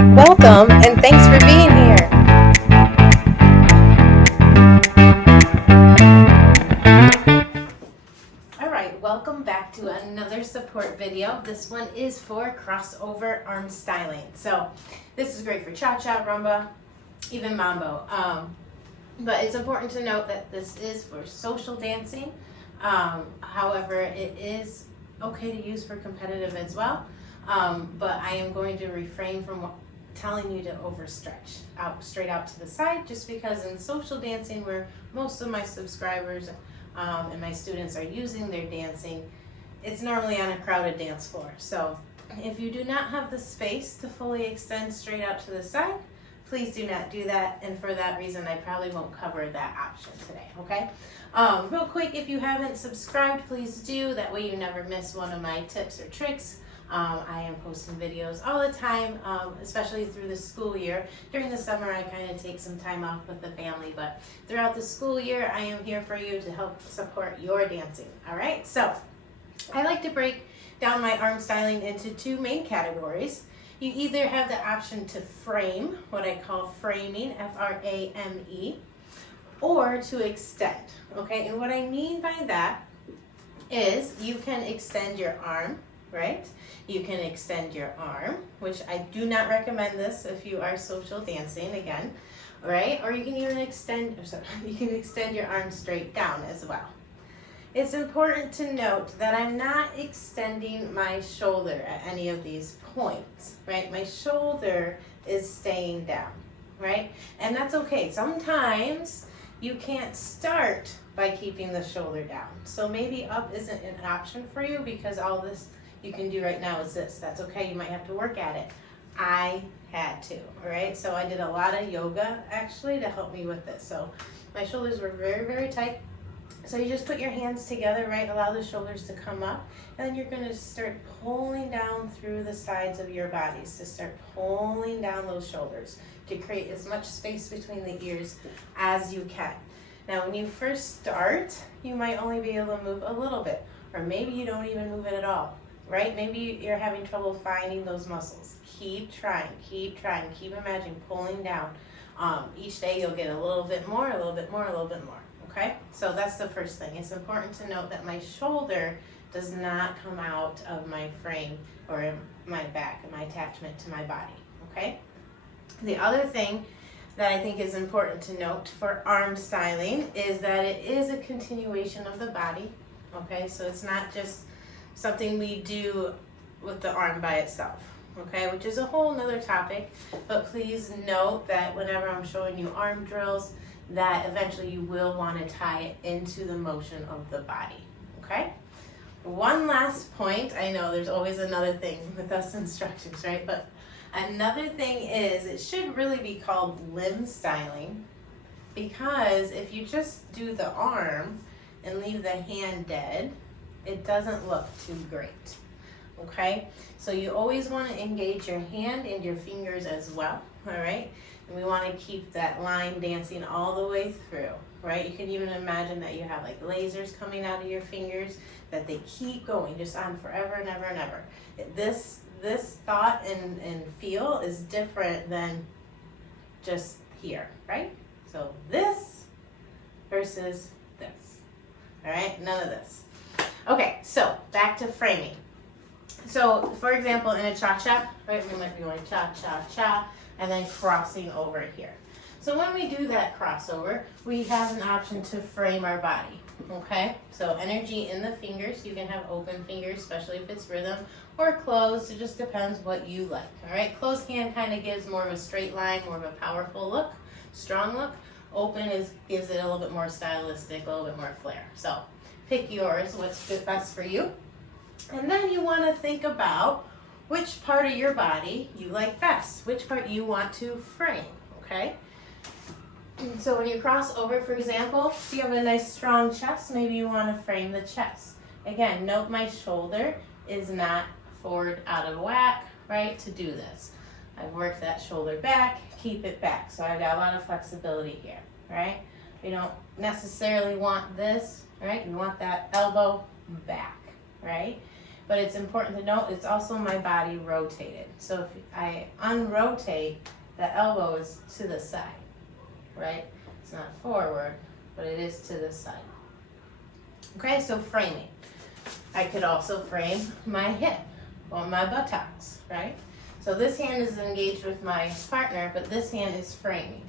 Welcome and thanks for being here. Alright, welcome back to another support video. This one is for crossover arm styling. So this is great for cha-cha, rumba, even mambo. But it's important to note that this is for social dancing. However, it is okay to use for competitive as well. But I am going to refrain from telling you to overstretch out straight out to the side, just because in social dancing, where most of my subscribers and my students are using their dancing, it's normally on a crowded dance floor. So if you do not have the space to fully extend straight out to the side, please do not do that, and for that reason I probably won't cover that option today, okay? Real quick, if you haven't subscribed, please do. That way you never miss one of my tips or tricks. I am posting videos all the time, especially through the school year. During the summer, I kind of take some time off with the family, but throughout the school year, I am here for you to help support your dancing, all right? So I like to break down my arm styling into two main categories. You either have the option to frame, what I call framing, F-R-A-M-E, or to extend, okay? And what I mean by that is you can extend your arm, right? You can extend your arm, which I do not recommend this if you are social dancing again, right? Or you can even extend your arm straight down as well. It's important to note that I'm not extending my shoulder at any of these points, right? My shoulder is staying down, right? And that's okay. Sometimes you can't start by keeping the shoulder down. So maybe up isn't an option for you because all this you can do right now is this. That's okay. You might have to work at it. I had to, all right? So I did a lot of yoga actually to help me with this. So my shoulders were very, very tight. So you just put your hands together, right? Allow the shoulders to come up, and then you're going to start pulling down through the sides of your bodies to start pulling down those shoulders to create as much space between the ears as you can. Now, when you first start, you might only be able to move a little bit, or maybe you don't even move it at all, right? Maybe you're having trouble finding those muscles. Keep trying, keep imagining pulling down. Each day you'll get a little bit more, a little bit more, a little bit more. Okay, so that's the first thing. It's important to note that my shoulder does not come out of my frame or my back and my attachment to my body, okay? The other thing that I think is important to note for arm styling is that it is a continuation of the body, okay? So it's not just something we do with the arm by itself, okay? Which is a whole nother topic, but please note that whenever I'm showing you arm drills, that eventually you will want to tie it into the motion of the body, okay? One last point, I know there's always another thing with us instructions, right? But another thing is it should really be called limb styling, because if you just do the arm and leave the hand dead, it doesn't look too great, okay? So you always want to engage your hand and your fingers as well, all right? And we want to keep that line dancing all the way through, right? You can even imagine that you have like lasers coming out of your fingers, that they keep going just on forever and ever and ever. This thought and feel is different than just here, right? So this versus this, all right? None of this. Okay, so back to framing. So for example, in a cha-cha, right, we might be going cha-cha-cha, and then crossing over here. So when we do that crossover, we have an option to frame our body, okay? So energy in the fingers, you can have open fingers, especially if it's rhythm, or closed, it just depends what you like, all right? Closed hand kind of gives more of a straight line, more of a powerful look, strong look. Open gives it a little bit more stylistic, a little bit more flair. So pick yours, what's best for you. And then you want to think about which part of your body you like best, which part you want to frame, okay? So when you cross over, for example, if you have a nice strong chest, maybe you want to frame the chest. Again, note my shoulder is not forward out of whack, right, to do this. I work that shoulder back, keep it back. So I've got a lot of flexibility here, right? We don't necessarily want this, right? We want that elbow back, right? but it's important to note it's also my body rotated. So if I unrotate, the elbow is to the side, right? It's not forward, but it is to the side. Okay, so framing. I could also frame my hip or my buttocks, right? So this hand is engaged with my partner, but this hand is framing,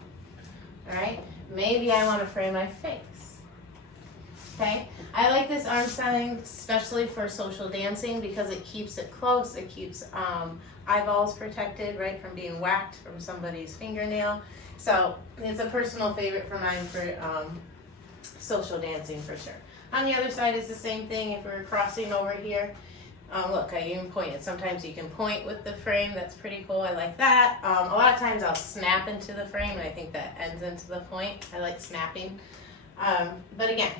all right? Maybe I want to frame my face, okay? I like this arm styling, especially for social dancing, because it keeps it close. It keeps eyeballs protected, right, from being whacked from somebody's fingernail. So it's a personal favorite for mine for social dancing for sure. On the other side is the same thing. If we're crossing over here, look, I even pointed. Sometimes you can point with the frame. That's pretty cool. I like that. A lot of times I'll snap into the frame, and I think that ends into the point. I like snapping. But again,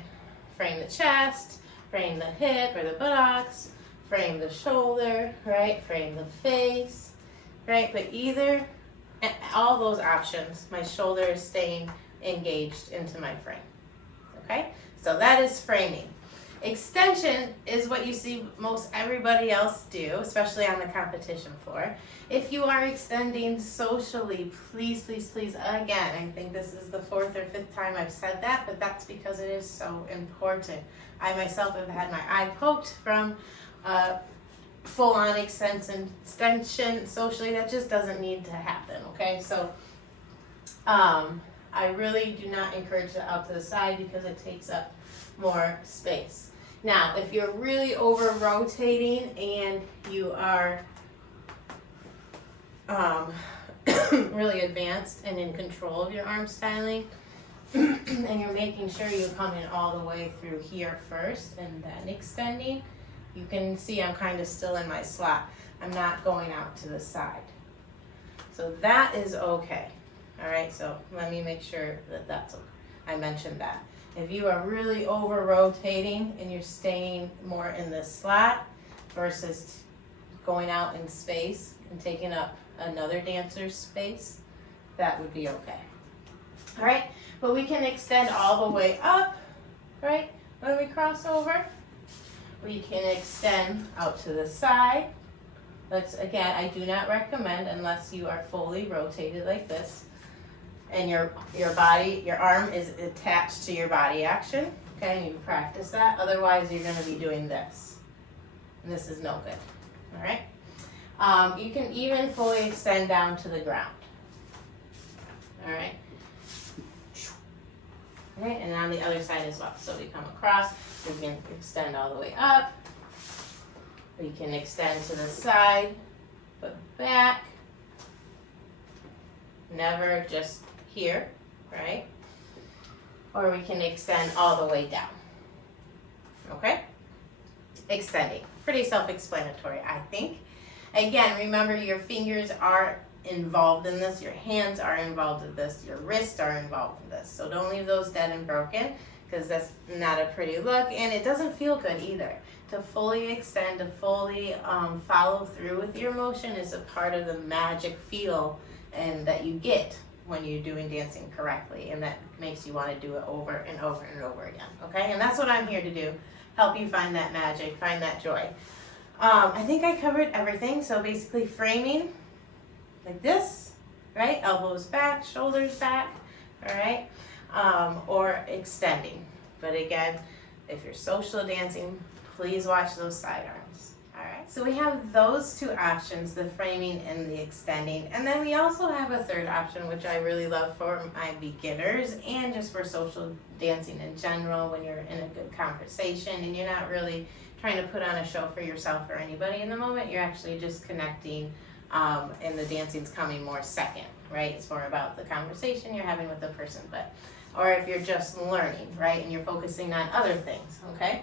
frame the chest, frame the hip or the buttocks, frame the shoulder, right? Frame the face, right? But either, all those options, my shoulder is staying engaged into my frame, okay? So that is framing. Extension is what you see most everybody else do, especially on the competition floor. If you are extending socially, please, please, please, again, I think this is the 4th or 5th time I've said that, but that's because it is so important. I myself have had my eye poked from full-on extension socially. That just doesn't need to happen, okay? So I really do not encourage it out to the side because it takes up more space. Now, if you're really over rotating and you are really advanced and in control of your arm styling, and you're making sure you come in all the way through here first and then extending, you can see I'm kind of still in my slot. I'm not going out to the side. So that is okay. All right, so let me make sure that that's okay. I mentioned that. If you are really over rotating and you're staying more in this slot versus going out in space and taking up another dancer's space, that would be okay. All right, but we can extend all the way up, right? When we cross over, we can extend out to the side. Let's, again, I do not recommend unless you are fully rotated like this and your body, your arm is attached to your body action, okay, and you practice that. Otherwise, you're gonna be doing this, and this is no good, all right? You can even fully extend down to the ground, all right? All right, and on the other side as well. So we come across, we can extend all the way up, we can extend to the side, but back, never just here, right? Or we can extend all the way down, okay? Extending, pretty self-explanatory, I think. Again, remember your fingers are involved in this, your hands are involved in this, your wrists are involved in this. So don't leave those dead and broken, because that's not a pretty look, and it doesn't feel good either. To fully extend, to fully follow through with your motion is a part of the magic feel and that you get when you're doing dancing correctly, and that makes you want to do it over and over and over again, okay? And that's what I'm here to do, help you find that magic, find that joy. I think I covered everything. So basically framing like this, right? Elbows back, shoulders back, all right? Or extending. But again, if you're social dancing, please watch those side arms. All right, so we have those two options, the framing and the extending. And then we also have a third option, which I really love for my beginners and just for social dancing in general, when you're in a good conversation and you're not really trying to put on a show for yourself or anybody in the moment. You're actually just connecting, and the dancing's coming more second, right? It's more about the conversation you're having with the person, or if you're just learning, right, and you're focusing on other things, okay?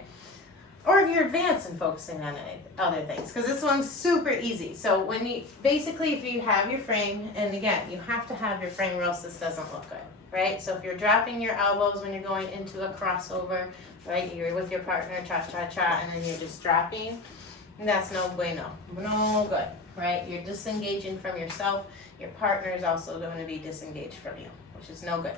Or if you're advanced and focusing on other things, because this one's super easy. So when you, basically if you have your frame, and again, you have to have your frame or else this doesn't look good, right? So if you're dropping your elbows when you're going into a crossover, right, you're with your partner, cha-cha-cha, and then you're just dropping, that's no bueno, no good, right? You're disengaging from yourself. Your partner is also going to be disengaged from you, which is no good.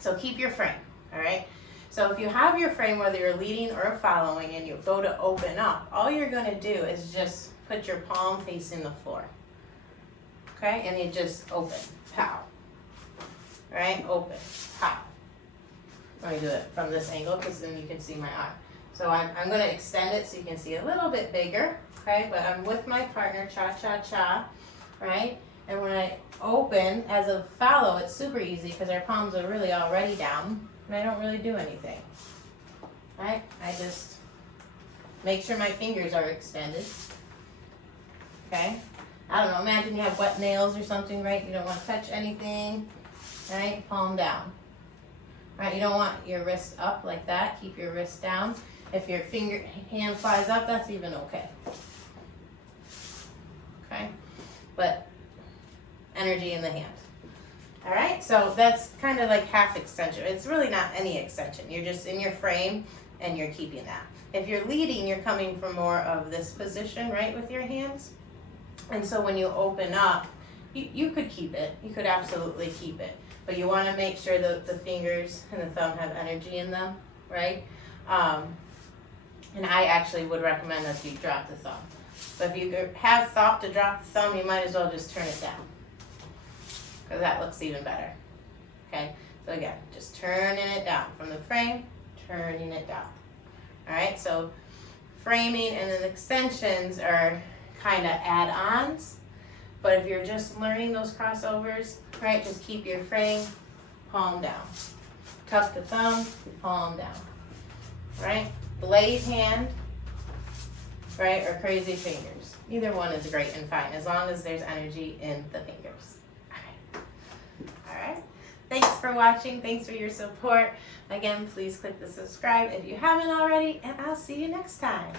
So keep your frame, all right? So if you have your frame, whether you're leading or following, and you go to open up, all you're going to do is just put your palm facing the floor. Okay, and you just open, pow. Right, open, pow. Let me do it from this angle because then you can see my arm. So I'm going to extend it so you can see a little bit bigger, okay? But I'm with my partner, cha-cha-cha, right? And when I open as a follow, it's super easy because our palms are really already down, and I don't really do anything, right? I just make sure my fingers are extended, okay? I don't know, imagine you have wet nails or something, right? You don't want to touch anything, right? Palm down. Right, you don't want your wrist up like that. Keep your wrist down. If your hand flies up, that's even okay. Okay, but energy in the hand. All right, so that's kind of like half extension. It's really not any extension. You're just in your frame and you're keeping that. If you're leading, you're coming from more of this position, right, with your hands. And so when you open up, you could keep it. You could absolutely keep it. But you want to make sure that the fingers and the thumb have energy in them, right? And I actually would recommend that you drop the thumb. But if you have thought to drop the thumb, you might as well just turn it down, because that looks even better. Okay, so again, just turning it down from the frame, turning it down. All right, so framing and then extensions are kind of add-ons. But if you're just learning those crossovers, right, just keep your frame, palm down. Tuck the thumb, palm down, right? Blade hand, right, or crazy fingers. Either one is great and fine, as long as there's energy in the fingers. All right. Thanks for watching. Thanks for your support. Again, please click the subscribe if you haven't already, and I'll see you next time.